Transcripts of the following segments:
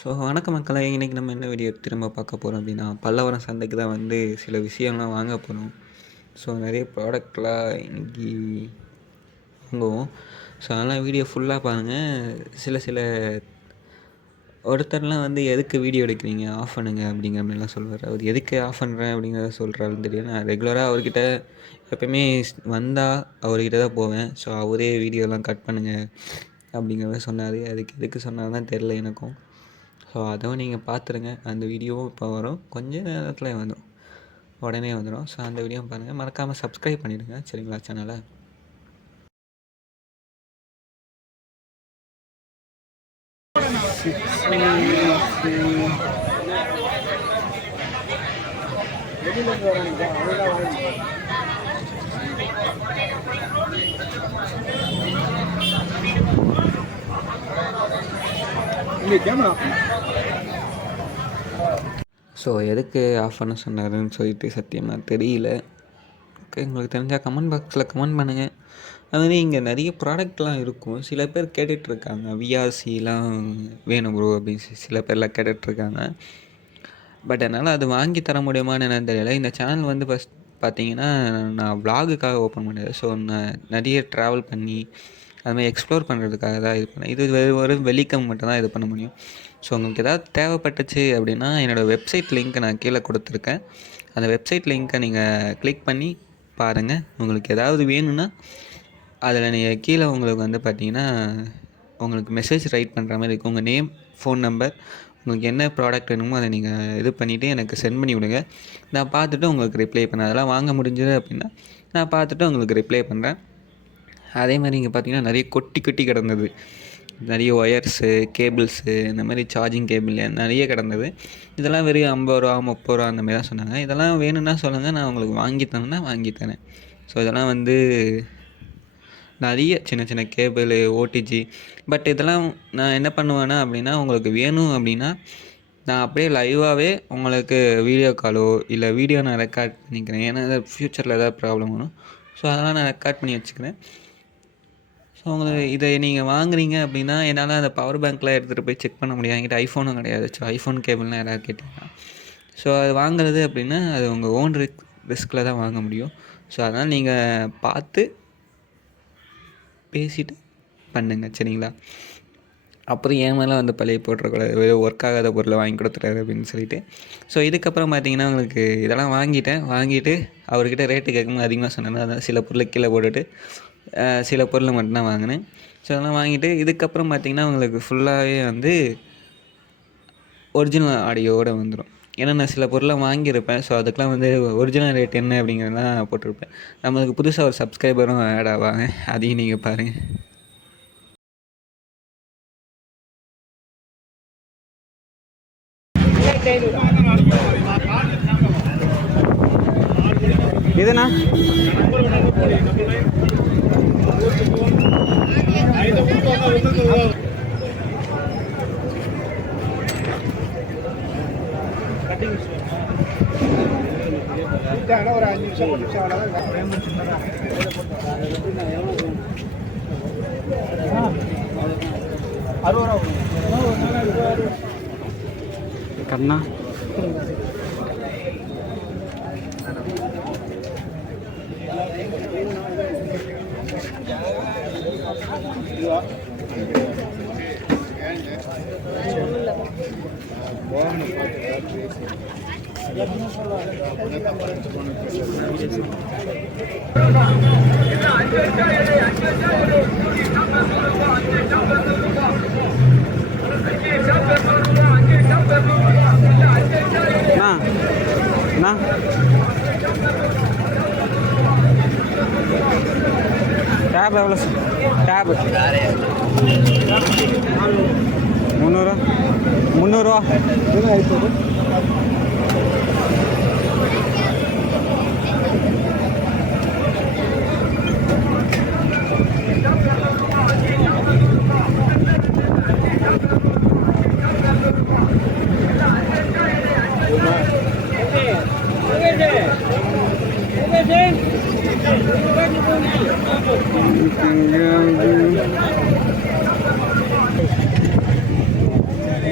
So வணக்கம் மக்களே! இன்றைக்கி நம்ம என்ன வீடியோ திரும்ப பார்க்க போகிறோம் அப்படின்னா, பல்லவரம் சந்தைக்கு தான் வந்து சில விஷயம்லாம் வாங்க போகிறோம். ஸோ நிறைய ப்ராடக்ட்லாம் இன்றைக்கி வாங்குவோம். ஸோ அதெல்லாம் வீடியோ ஃபுல்லாக பாருங்கள். சில சில ஒருத்தர்லாம் வந்து எதுக்கு வீடியோ எடுக்கிறீங்க ஆஃப் பண்ணுங்க அப்படிங்கிற மாதிரிலாம் சொல்லுவார். அவர் எதுக்கு ஆஃப் பண்ணுறேன் அப்படிங்கிறத சொல்கிறாருன்னு தெரியும். நான் ரெகுலராக அவர்கிட்ட எப்போயுமே வந்தால் அவர்கிட்ட தான் போவேன். ஸோ அவரே வீடியோலாம் கட் பண்ணுங்கள் அப்படிங்கிறத சொன்னார். அதுக்கு எதுக்கு சொன்னார்தான் தெரில எனக்கும். ஸோ அதுவும் நீங்கள் பார்த்துருங்க. அந்த வீடியோவும் இப்போ வரும், கொஞ்ச நேரத்தில் வந்துடும், உடனே வந்துடும். ஸோ அந்த வீடியோவும் பாருங்கள். மறக்காமல் சப்ஸ்கிரைப் பண்ணிவிடுங்க சரிங்களா சேனலை. ஸோ எதுக்கு ஆஃப் பண்ண சொன்னாருன்னு சொல்லிட்டு சத்தியமாக தெரியல. ஓகே, உங்களுக்கு தெரிஞ்சால் கமெண்ட் பாக்ஸில் கமெண்ட் பண்ணுங்கள். அதுமாதிரி இங்கே நிறைய ப்ராடக்ட்லாம் இருக்கும். சில பேர் கேட்டுட்ருக்காங்க, விஆர்சிலாம் வேணும் ப்ரோ அப்படின்னு சில பேர்லாம் கேட்டுட்ருக்காங்க. பட் என்னால் அது வாங்கி தர முடியுமான்னு என்னன்னு தெரியலை. இந்த சேனல் வந்து ஃபஸ்ட் பார்த்தீங்கன்னா நான் விலாகுக்காக ஓப்பன் பண்ணது. ஸோ நான் நிறைய ட்ராவல் பண்ணி அதுமாதிரி எக்ஸ்ப்ளோர் பண்ணுறதுக்காக தான் இது பண்ணேன். இது ஒரு வெள்ளிக்கிழமை மட்டும் தான் இது பண்ண முடியும். ஸோ உங்களுக்கு எதாவது தேவைப்பட்டுச்சு அப்படின்னா என்னோடய வெப்சைட் லிங்க்கை நான் கீழே கொடுத்துருக்கேன். அந்த வெப்சைட் லிங்க்கை நீங்கள் கிளிக் பண்ணி பாருங்கள். உங்களுக்கு ஏதாவது வேணும்னா அதில் நீங்கள் கீழே உங்களுக்கு வந்து பார்த்தீங்கன்னா உங்களுக்கு மெசேஜ் ரைட் பண்ணுற மாதிரி இருக்கும். உங்கள் நேம், ஃபோன் நம்பர், உங்களுக்கு என்ன ப்ராடக்ட் வேணுமோ அதை நீங்கள் இது பண்ணிவிட்டு எனக்கு சென்ட் பண்ணி விடுங்க. நான் பார்த்துட்டு உங்களுக்கு ரிப்ளை பண்ணேன். அதெல்லாம் வாங்க முடிஞ்சது அப்படின்னா நான் பார்த்துட்டு உங்களுக்கு ரிப்ளை பண்ணுறேன். அதே மாதிரி இங்கே பார்த்தீங்கன்னா நிறைய கொட்டி கொட்டி கிடந்தது. நிறைய ஒயர்ஸு, கேபிள்ஸு, இந்த மாதிரி சார்ஜிங் கேபிள் நிறைய கிடந்தது. இதெல்லாம் வெறும் 50 ரூபா 30 ரூபா அந்த மாதிரி தான் சொன்னாங்க. இதெல்லாம் வேணும்னா சொல்லுங்கள், நான் உங்களுக்கு வாங்கி தரேன்னா வாங்கி தரேன். ஸோ இதெல்லாம் வந்து நிறைய சின்ன சின்ன கேபிள், ஓடிஜி. பட் இதெல்லாம் நான் என்ன பண்ணுவேன்னா அப்படின்னா, உங்களுக்கு வேணும் அப்படின்னா நான் அப்படியே லைவாகவே உங்களுக்கு வீடியோ காலோ இல்லை வீடியோ நான் ரெக்கார்ட் பண்ணிக்கிறேன். ஏன்னா ஏதாவது ஃப்யூச்சரில் ஏதாவது ப்ராப்ளம் வரும். ஸோ அதெல்லாம் நான் ரெக்கார்ட் பண்ணி வச்சுக்கிறேன். ஸோ உங்களுக்கு இதை நீங்கள் வாங்குறீங்க அப்படின்னா என்னால் அந்த பவர் பேங்க்லாம் எடுத்துகிட்டு போய் செக் பண்ண முடியாது. என்கிட்ட ஐஃபோனும் கிடையாது. ஸோ ஐஃபோன் கேபிள்லாம் யாராவது கேட்டிங்கன்னா, ஸோ அது வாங்குறது அப்படின்னா அது உங்கள் ஓன் ரிஸ்கில் தான் வாங்க முடியும். ஸோ அதனால் நீங்கள் பார்த்து பேசிவிட்டு பண்ணுங்க சரிங்களா. அப்புறம் ஏன் மேலே வந்து பழைய போட்டுறக்கூடாது, ஒர்க் ஆகாத பொருளை வாங்கி கொடுத்துட்டாரு அப்படின்னு சொல்லிட்டு. ஸோ இதுக்கப்புறம் பார்த்தீங்கன்னா உங்களுக்கு இதெல்லாம் வாங்கிட்டு அவர்கிட்ட ரேட்டு கேட்கும்போது அதிகமாக சொன்னேன்னா அதான் சில பொருளை கீழே போட்டுட்டு சில பொருளை மட்டும்தான் வாங்கினேன். ஸோ அதெல்லாம் வாங்கிட்டு இதுக்கப்புறம் பார்த்திங்கன்னா உங்களுக்கு ஃபுல்லாகவே வந்து ஒரிஜினல் ஆடியோவோடு வந்துடும். ஏன்னா நான் சில பொருளை வாங்கியிருப்பேன். ஸோ அதுக்கெலாம் வந்து ஒரிஜினல் ரேட் என்ன அப்படிங்கிறதெல்லாம் போட்டிருப்பேன். நம்மளுக்கு புதுசாக ஒரு சப்ஸ்கிரைபரும் ஆட் ஆவாங்க, அதையும் நீங்கள் பாருங்கள். இதுண்ணா ஒரு 5 நிமிஷம் 10 நிமிஷம் கண்ணா டேப் எவ்வளோ? டேப் 300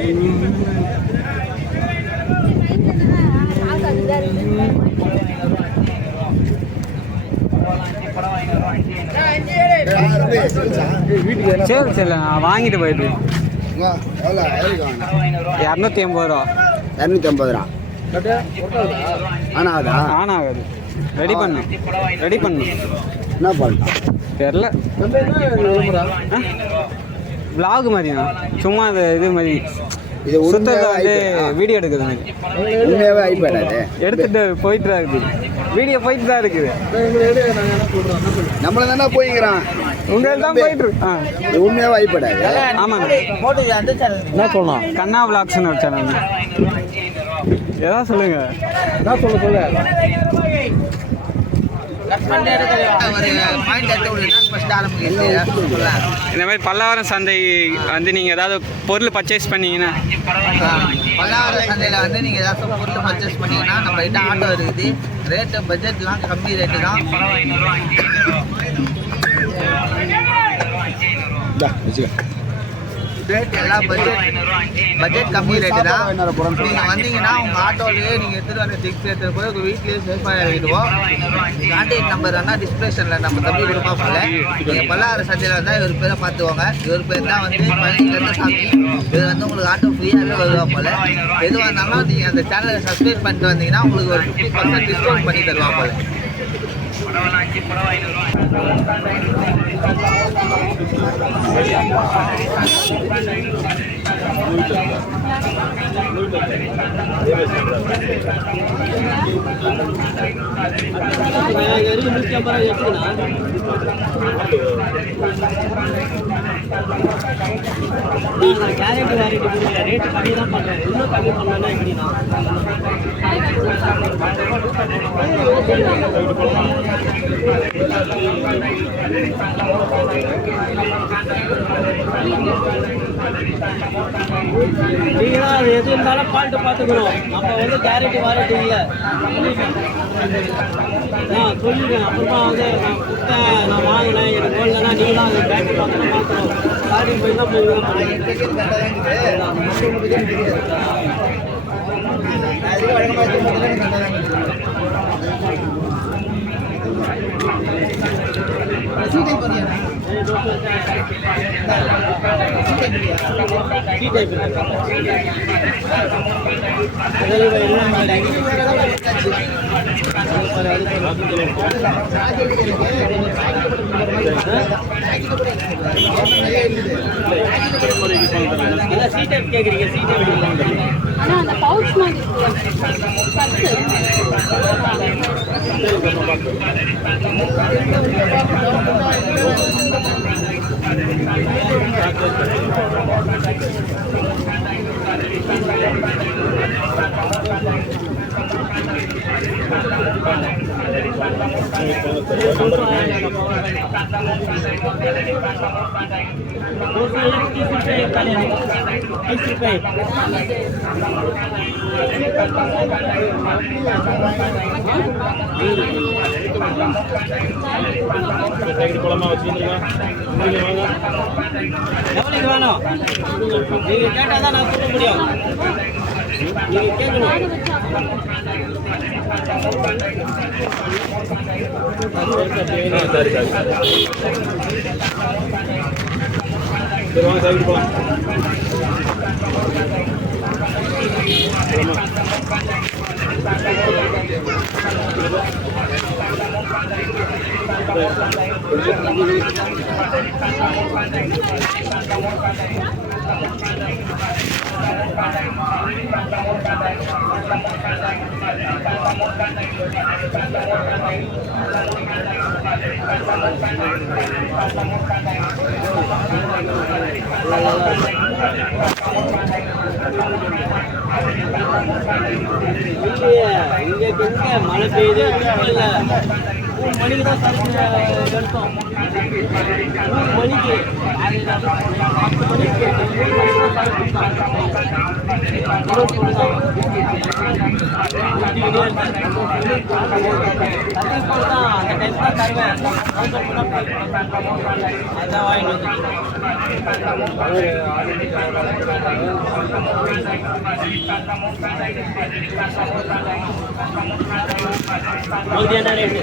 Tinggal சரி சரி நான் வாங்கிட்டு போயிட்டு 280 ரூபா. 250 ரூபா ஆனால் ஆன் ஆகாது. ரெடி பண்ணு என்ன பண்ண தெரில. விலாக் மாதிரிண்ணா, சும்மா அது இது மாதிரி இது சுத்தத்தை வந்து வீடியோ எடுக்கிறது மாதிரி. உண்மையாகவே ஐபேட் அது எடுத்துகிட்டு போயிட்டு தான் இருக்குது. வீடியோ போயிட்டு தான் இருக்குது. நம்மள தானே போய்க்கிறான். உங்களுக்கு தான் போயிட்டு இருக்கு. இது உண்மையாகவே ஐபேட் அது. ஆமாங்க. என்ன சொல்லலாம், கண்ணா விலாக்ஸ்னு ஒரு சேனல். ஏதாவது சொல்லுங்க. என்ன சொல்ல இந்த மாதிரி பல்லாவரம் சந்தை வந்து நீங்கள் ஏதாவது பொருள் பர்ச்சேஸ் பண்ணீங்கன்னா, பல்லாவரம் சந்தையில் வந்து நீங்கள் ஏதாவது பொருள் பர்ச்சேஸ் பண்ணீங்கன்னா நம்ம கிட்ட ஆட்டோ இருக்குது. ரேட்டு பட்ஜெட்லாம் கம்மி ரேட்டு தான். ரேட் எல்லாம் பட்ஜெட் கம்மி ரேட்டு தான். நீங்கள் வந்தீங்கன்னா உங்கள் ஆட்டோலேயே நீங்கள் எடுத்துகிட்டு வர திங்ஸ் எடுத்துகிட்டு போய் உங்கள் வீட்லேயே சேஃபாக இறக்கிடுவோம். கான்டாக்ட் நம்பர் வேணால் டிஸ்கிரிப்ஷனில் நம்ம தம்பி கொடுப்பா போல. நீங்கள் பல்லாவரம் சந்தையில் வந்தால் இவர் பேரை பார்த்துக்கோங்க. இவர் பேர் தான் வந்து பழனிலேருந்து சாமி. இது வந்து உங்களுக்கு ஆட்டோ ஃப்ரீயாகவே வருவா போல். எதுவாக இருந்தாலும் நீங்கள் அந்த சேனலை சப்ஸ்கிரைப் பண்ணிட்டு வந்தீங்கன்னா உங்களுக்கு ஒரு 50% டிஸ்கவுண்ட் பண்ணி தருவா போல். கேரட் ரேட்டு கம்மி தான் பண்ணுறேன். இன்னும் கம்மி பண்ணலன்னா எப்படின்னா நீங்கள் தான் அது எது இருந்தாலும் பால்ட்டு பார்த்துக்கணும். நம்ம வந்து கேரட்டு வாரட்டு இல்லை சொல்லிடுவேன். அப்புறமா வந்து நான் கொடுத்தேன், நான் வாங்கினேன், எனக்கு ஓடலன்னா நீங்கள் தான் அது பேட்டரி பார்த்து மாற்றணும். ஸ்டார்டிங் போய் தான் போய் கேட்குறீங்க. ஆனால் அந்த பவுச் மாதிரி எவ்வளோ வேணும் நீங்கள் கேட்டால் தான் நான் சொல்ல முடியும். நீங்கள் கேட்கணும். சரி வாங்க சாப்பிட்டு போகலாம். இங்கே மழை பெய்யுது இல்லை 3 மணிக்கு தான் சரக்கு எடுத்தோம். 3 மணிக்கு 10 மணிக்கு 3 மணிக்கு தான் சரக்கு 21 தான். அந்த டைம் தான் தருவேன். அதான் வாங்கிட்டு வந்து உங்களுக்கு என்ன ரேட்டு?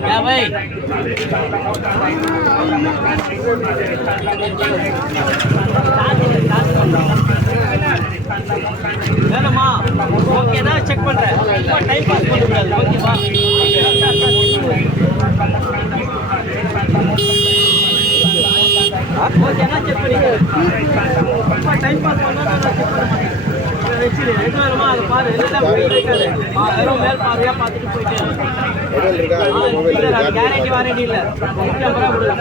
क्या भाई வேணுமா? ஓகேனா செக் பண்றேன். டைம் பாஸ் பண்ணக்கூடாது. ஓகேவா? ஓகேனா செக் பண்ணிக்க. டைம் பாஸ் பண்ணா நான் செக் பண்ண மாட்டேன். வச்சிரு எது வேணுமா அதை பாரு. இல்லைன்னா வெயில் இருக்காது. வெறும் மேல் பார்வையா பார்த்துட்டு போயிட்டே கேரண்டி வாரண்டி இல்லை. 50 ரூபா கொடுங்க.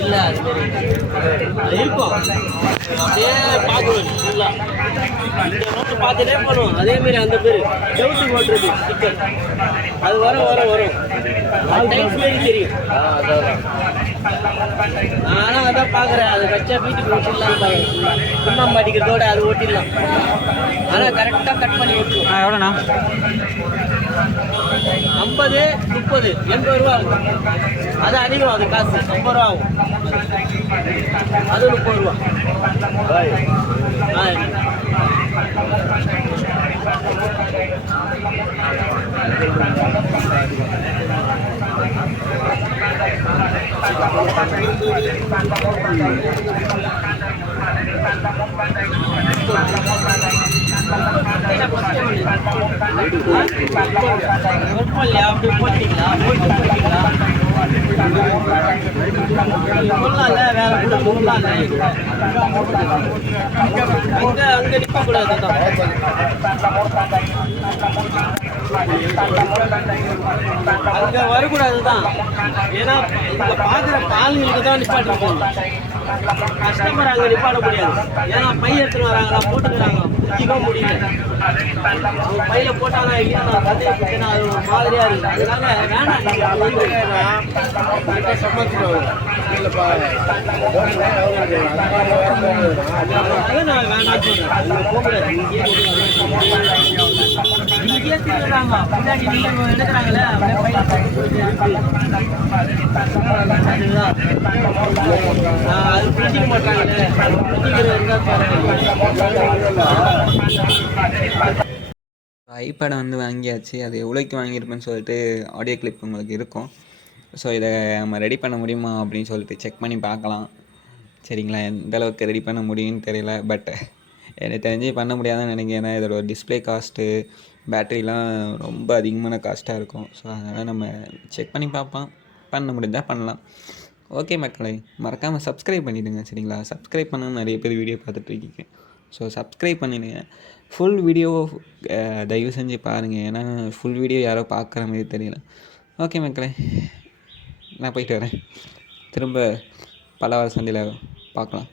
இல்ல அது இருக்கும். அப்படியே பார்க்கணும். இந்த நோட்டு பார்த்துட்டே பண்ணுவோம். அதே மாதிரி அந்த பேர் செவுட்டு ஓட்டுறது ஸ்டிக்கர் அது வரும். டைல்ஸ் மாரி தெரியும். நானும் அதான் பார்க்குறேன். அதை வச்சா வீட்டுக்கு ஓட்டிடலாம் பார்க்குறேன். சுண்ணாம்பு அடிக்கிறதோட அது ஓட்டிடலாம். ஆனால் கரெக்டாக கட் பண்ணி ஓட்டுவோம். எவ்வளோண்ணா? 50, 30, 80 ரூபா ஆகும். அது அதிகம். அது காசு 50 ரூபா ஆகும். அது 30 ரூபா. அப்படி போட்டீங்களா? சொல்லலாம்ல, வேற கூட சொல்லலாம்ல. அங்க நிற்கக்கூடாது. அங்க வரக்கூடாதுதான். ஏன்னா இங்க பாக்குற பாலுங்களுக்கு தான் நிப்பாட்டி போகணும். கஸ்டமர் அங்க நிப்பாட முடியாது. ஏன்னா பை எடுத்துட்டு வராங்களா, போட்டுக்கிறாங்க, புத்திக்க முடியல. அவங்க பையில போட்டானா இல்லையா கதையை பிடிச்சனா அது ஒரு மாதிரியா இருக்கு. அதனால வேணாம். நீங்க நான் வேணாம் சொல்றேன். போகக்கூடாது. இங்கேயே திருடுறாங்க. முன்னாடி நீங்க எடுக்கிறாங்களே அப்படியே பையில அது பிடிச்சிக்க மாட்டாங்களே. ஐபேடை வந்து வாங்கியாச்சு. அது எவ்வளோக்கு வாங்கியிருப்பேன்னு சொல்லிட்டு ஆடியோ கிளிப் உங்களுக்கு இருக்கும். ஸோ இதை நம்ம ரெடி பண்ண முடியுமா அப்படின்னு சொல்லிட்டு செக் பண்ணி பார்க்கலாம். சரிங்களா? எந்த அளவுக்கு ரெடி பண்ண முடியும்னு தெரியல. பட் எனக்கு தெரிஞ்சு பண்ண முடியாதுன்னு நினைக்கிறேன். ஏன்னா இதோட டிஸ்பிளே காஸ்ட்டு, பேட்டரிலாம் ரொம்ப அதிகமான காஸ்ட்டாக இருக்கும். ஸோ அதனால் நம்ம செக் பண்ணி பார்ப்போம். பண்ண முடிஞ்சால் பண்ணலாம். ஓகே மக்களை, மறக்காமல் சப்ஸ்கிரைப் பண்ணிவிடுங்க. சரிங்களா? சப்ஸ்கிரைப் பண்ண நிறைய பேர் வீடியோ பார்த்துட்ருக்கீங்க. ஸோ சப்ஸ்கிரைப் பண்ணிவிடுங்க. ஃபுல் வீடியோ தயவு செஞ்சு பாருங்கள். ஏன்னா ஃபுல் வீடியோ யாரோ பார்க்குற மாதிரி தெரியல. ஓகே மக்களே, நான் போயிட்டு வரேன். திரும்ப பலவார சந்தையில் பார்க்கலாம்.